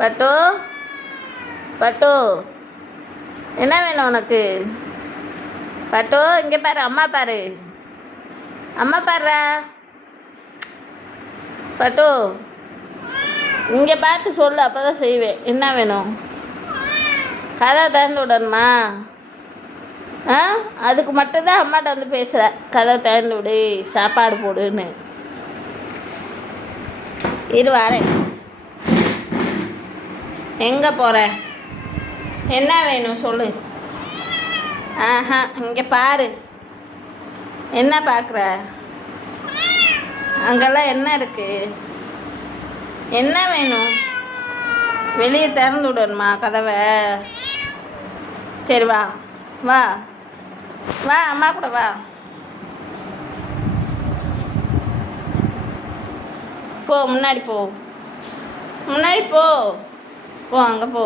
பட்டு பட்டு என்ன வேணும் உனக்கு? பட்டு இங்கே பாரு, அம்மா பாரு, அம்மா பாருடா. பட்டு இங்கே பார்த்து சொல்லு, அப்போ தான் செய்வேன். என்ன வேணும்? கதை திறந்து விடணுமா? ஆ, அதுக்கு மட்டும்தான் அம்மாட்ட வந்து பேசுகிற. கதை திறந்து விடு, சாப்பாடு போடுன்னு. இரு வரேன். எங்கே போகிற? என்ன வேணும் சொல்லு. ஆஹா, இங்கே பாரு. என்ன பார்க்குற? அங்கெல்லாம் என்ன இருக்கு? என்ன வேணும்? வெளியே திறந்து விடணுமா கதவை? சரி வா வா வா, அம்மா கூட வா. போ, முன்னாடி போ, முன்னாடி போ, போ, அங்கே போ,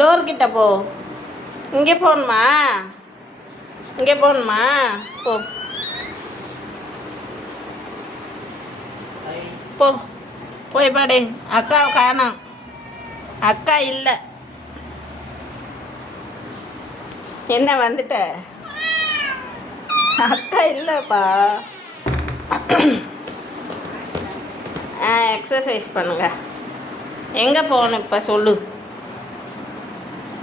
டோர்கிட்ட போ. இங்கே போகணுமா? இங்கே போகணுமா? போ போ, போய் பாடு. அக்காவை காணோம், அக்கா இல்லை. என்ன வந்துட்ட? அக்கா இல்லைப்பா. எக்ஸசைஸ் பண்ணுங்க. எங்கே போகணும் இப்போ சொல்லு,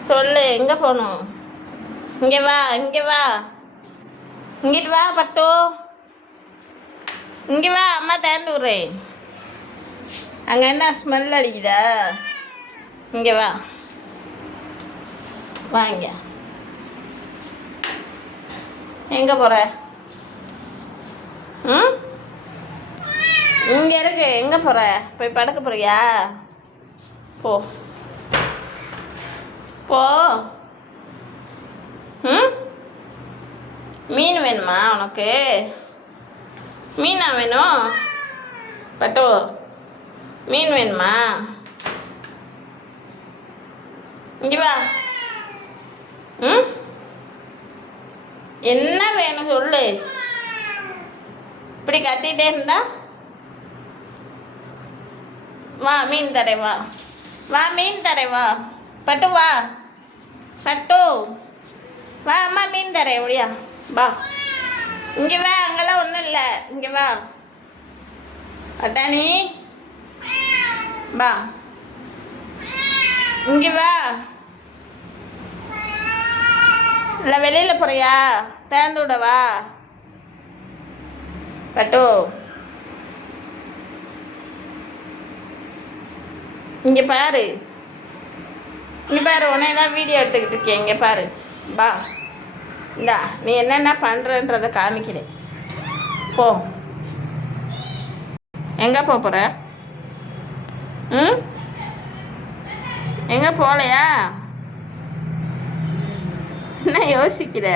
சொல்லு எங்கே போகணும்? இங்கே வா, இங்கே வா, இங்கிட்டு வா பட்டு, இங்கே வா, அம்மா திறந்து விட்றேன். அங்கே என்ன ஸ்மெல் அடிக்குதா? இங்கே வா, வாங்க. எங்கே போகிற? ம், இங்கே இருக்கு. எங்கே போகிற? போய் படுக்க போறியா? போ போ. ம், மீன் வேணுமா உனக்கு? மீனா வேணும்? பட்டு மீன் வேணுமா? இங்கே வா. ம், என்ன வேணும் சொல்லு. இப்படி கத்திட்டே இருந்தா வா, மீன் தரேன் வா, வா மீன் தரேன் வா. பட்டு வா, பட்டு வா, அம்மா மீன் தரேன் ஒடியா வா. இங்கே வா, அங்கெல்லாம் ஒன்றும் இல்லை. இங்கே வா அட்டானி, வா இங்கே வா. இல்லை வெளியில் போகிறியா? திறந்து விடவா? பட்டு இங்கே பாரு, இங்கே பாரு, உன்னை தான் வீடியோ எடுத்துக்கிட்டு இருக்கேன். இங்கே பாரு, வா. இந்தா நீ என்னென்ன பண்ணுறன்றதை காமிக்கிறேன். போ. எங்கே போகிற? ம், எங்கே போகலையா? என்ன யோசிக்கிற?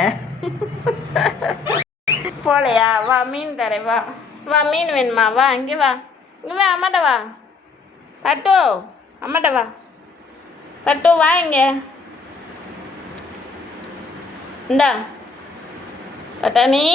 போகலையா? வா மீன் தரேன் வா. வா மீன் வேணுமா? வா இங்கே வா, இங்கே வா, அம்மாட்ட வா. பட்டு அம்மாட்ட வா. பட்டு வா இங்கே. இந்தா பட்டாணி.